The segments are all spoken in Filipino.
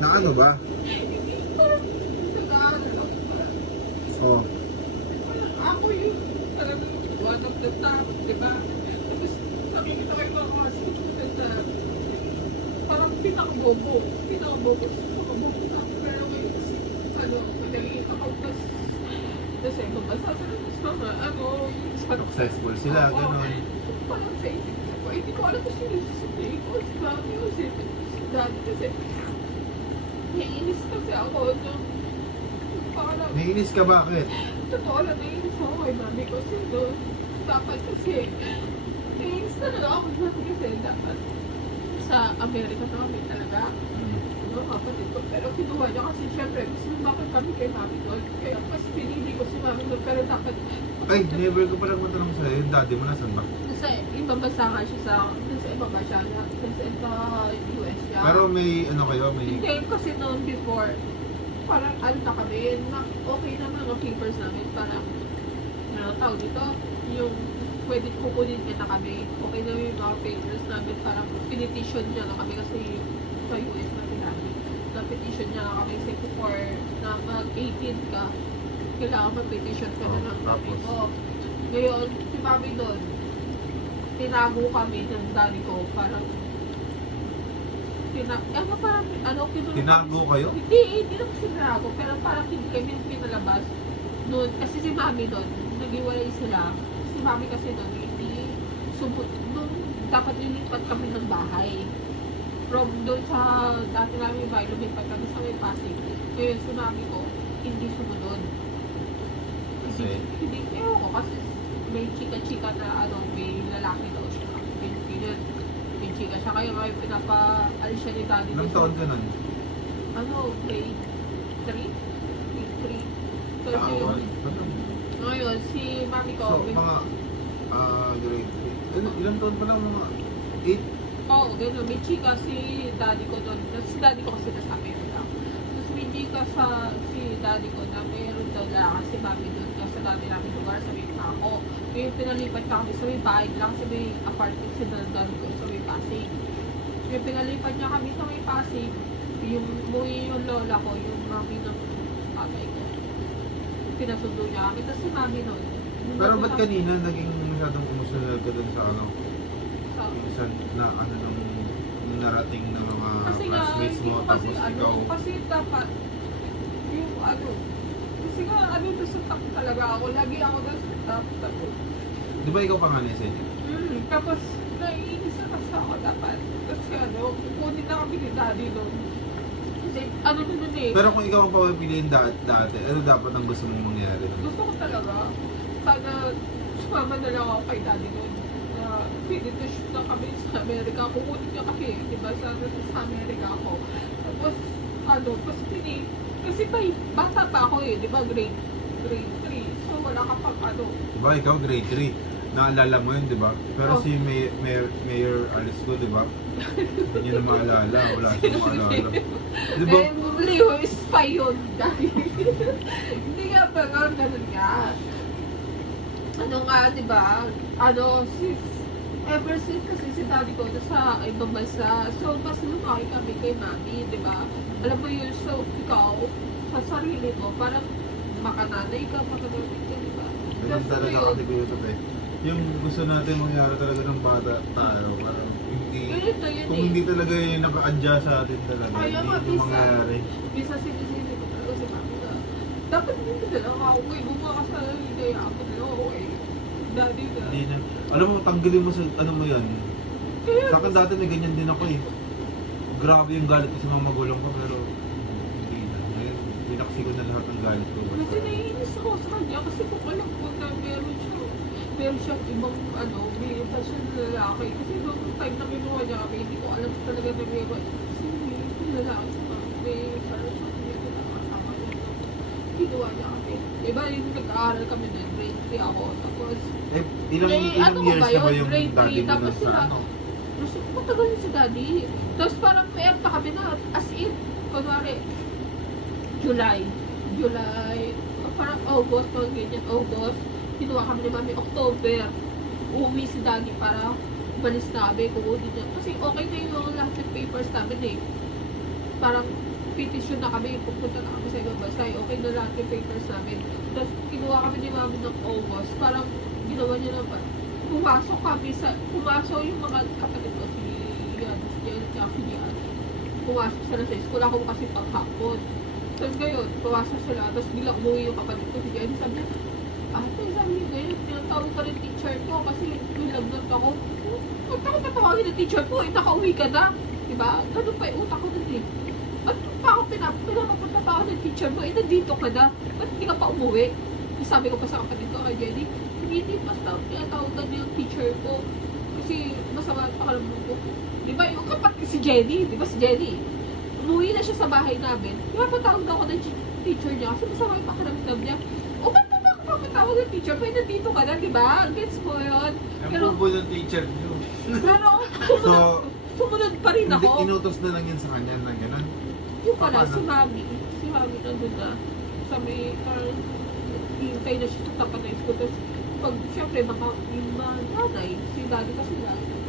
Na ano ba? Parang nag-aaral ako. Oh. Ako yung talagang one of the top, di ba? Tapos nakikita ko yung mga student na parang pinakabobo. Pinakabobo na ako. Pero ngayon kasi, madali ako. Kasi mabasa sa mga, Successful sila, gano'n. Parang sa isip ko, hindi ko alam kung sinususunod ko. Si mami o si dad kasi naiinis kasi ako. Naiinis ka bakit? Totoo lang, naiinis ako kay mami ko. Kasi dapat kasi naiinis talaga ako kasi dapat sa Amerika na kami talaga. Kapatid ko. Pero kinuha niya kasi syempre gusto bakit kami kay mami doon. Kaya mas pinili ko si mami doon. Pero dapat... Ay, never ko palang matanong sa'yo. Yung daddy mo nasan ba? Kasi ibang bansa nga siya sa ibang bansa niya. Kasi sa US siya. Pero may ano kayo? May... Hindi kasi noon before, parang ano na kami, na okay naman ang papers namin. Parang, tawag dito, yung pwede kukunin ka na kami. Okay na yung mga papers namin. Parang pinetition niya na kami kasi sa US natin namin. Na-petition niya na kami say before na mag-18 ka. Kailangan mag-petition ka na ng mami ko. Ngayon, si mami doon, tinago kami ng daddy ko, parang tinago kayo? Hindi naman tinago, pero parang hindi kami pinalabas noon, kasi si mami doon, nag-iwalay sila. Si mami kasi doon, hindi nung dapat lilipat kami ng bahay. From doon sa dati namin bahay, lumipat kami sa may Pasig. Ngayon, si mami ko, hindi sumunod. Hindi, ewan ko, kasi may chika-chika na may lalaki daw siya. May chika siya. Kaya may pinapaalis siya ni daddy. Ilang taon ka nun? Grade 3? Grade 3. Kasi ngayon, si mami ko... So, mga grade 3. Ilang taon pa lang? Mga 8? Oo, gano'n. May chika si daddy ko doon. Si daddy ko kasi nasa Amerika. Tapos may chika si daddy ko na mayroon daw lang si mami doon. Sa dati namin lugar, sa may Paco. Ngayon pinalipat na kami sa may bahay lang, sa may apartment si daddy ko sa may Pasig. Ngayon pinalipat niya kami sa may Pasig. Yung muwi yung lola ko, yung mami ng tatay ko. Pinasundo niya kami. Tapos si mami noon. Pero ba't kanina naging masyadong emotional ka dun sa sa nung narating ng mga classmates mo, tapos ikaw? Kasi dapat yung kasi nga doon sa top talaga ako. Lagi ako doon sa top. Tapos di ba ikaw panganay sa inyo? Tapos naiinis na kasi ako dapat. Kasi kukunin na kami ni daddy doon. Kasi doon Pero kung ikaw ang papapiliin dati, ano dapat ang gusto mong mangyari? Gusto ko talaga, sana sumama na lang ako kay daddy doon. Pinitish na kami sa Amerika. Kukunin niya kasi, diba, sa Amerika ako. Tapos, kasi bata pa ako diba, grade 3. So, wala ka pang Diba, ikaw grade 3. Naalala mo yun, diba? Pero si Mayor Alice ko, diba? Hindi niya na maalala. Wala siya maalala. Diba? Lewis pa yun, guys. Hindi nga pa nga, ganun nga. Diba? Ever since kasi si daddy ko sa ibang bansa. So, mas lumaki kami kay mami, diba? Alam mo yun, so, ikaw, sa sarili mo, parang makananay ka, diba? Ganun talaga kasi ko yun, yung gusto natin mangyari talaga ng bata tayo, parang hindi, kung hindi talaga yung naka-adya sa atin talaga, hindi ito mangyari. Bisa sinisisi ko talaga si mami na, dapat hindi na lang ako, bumaka sa hidaya ako na, daddy na. Hindi na. Alam mo, tanggalin mo sa, mo yan. Sa akin dati may ganyan din ako eh. Grabe yung galit ko sa mga magulang ko, pero hindi na. Ngayon, binaksi ko na lahat ng galit ko. Kasi naiinis ako sa kanya, kasi kung alam ko na meron siyang ibang, may iba siyang lalaki. Kasi noong time na kinuha niya kami, hindi ko alam talaga na may iba. Kasi may lalaki siya, may parang siya, may nakakasama niya. Kinuha niya kami. Diba, yung nag-aaral kami na grade 3 ako, tapos ilang years na ba yung daddy mo na sa Gusto ko matagal yun si daddy. Tapos parang may pa kami na, as in, kunwari, July, parang August, ganyan, August, kinuha kami ni mami, October, uuwi si daddy para umalis na kami, kukunin niya. Kasi okay na yung lahat ng papers namin eh. Parang nagpetisyon na kami, pupunta na kami sa ibang bansa, okay na lahat yung papers namin. Tapos kinuha kami ni mami ng August, parang ginawa niya na pumasok yung mga kapatid ko, si Jen, si Jan, pumasok sila sa school, ako kasi panghapon. Tapos ngayon, pumasok sila, tapos bilang umuwi yung kapatid ko, si Jen, sabi niya, sabi niya ngayon, tinatawag ka rin teacher ko kasi nilagnat ako. Ba't ako tatawagin ng teacher ko? Nakauwi ka na. Diba? Ganun pa yung utak ko dun eh. Ba't pa ako pinapapuntatawag ng teacher mo? Nandito ka na. Ba't hindi ka pa umuwi? Sabi ko pa sa kapatid ko kay Jenny, hindi basta tinatawagan niya yung teacher ko. Kasi masama ang pakalamang ko. Diba? Yung kapatid si Jenny, diba si Jenny? Umuwi na siya sa bahay namin. Pinapatawag na ako ng teacher niya kasi masama yung pakalamdam niya. O ba't pa ako papatawag ng teacher ko? Nandito ka na, diba? Gets mo yun? Ang bubo ng teacher niyo. Pero, sumunod pa rin Hindi, ako. inutos na lang yan sa kanya na gano'n. Yung pala, Paano? si Mami nandun na. Sabi, parang, hintay na siya sa tapat ng school. Tapos, pag, syempre, yung mga nanay, si daddy kasi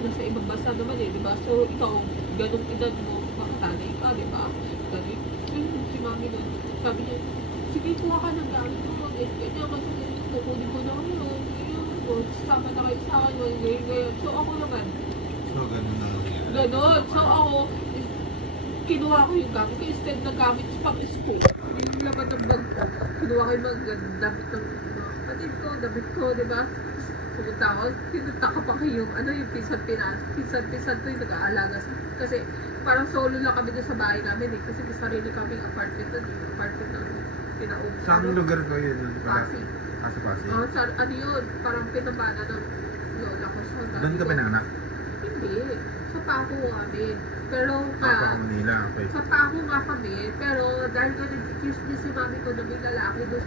nasa ibang bansa naman eh, diba? So, ikaw, ganong edad mo, makatanay ka, diba? Ganun. Yung si Mami nun, sabi niya, sige, kuha ka ng gamit mo, ganyan, kasi kukunin ko na ngayon, sama na kayo sa akin, ganyan. So, ako naman, So, gano'n na lang yan. ganon. So, ako, kinuha ko yung gamit ko. Instead na gamit pang school, yung laman ng bag ko, kinuha ko yung mga damit ng kapatid ko, damit ko, diba? Pumunta ako, pinunta ko pa yung, yung pinsan ko yung nag-aalaga. Kasi, parang solo lang kami doon sa bahay namin eh. Kasi may sarili kaming apartment doon, yung apartment na pinaupo. Saan lugar ko yun? Pasig. Sa Pasig? Ano yun? Parang pinabana ng lola ko. So, Doon ka pinanganak? hindi. Sa Paco kami. Pero Sa Manila, okay. sa Paco nga kami. Pero dahil nga nag-accuse niya si mami ko na may lalaki doon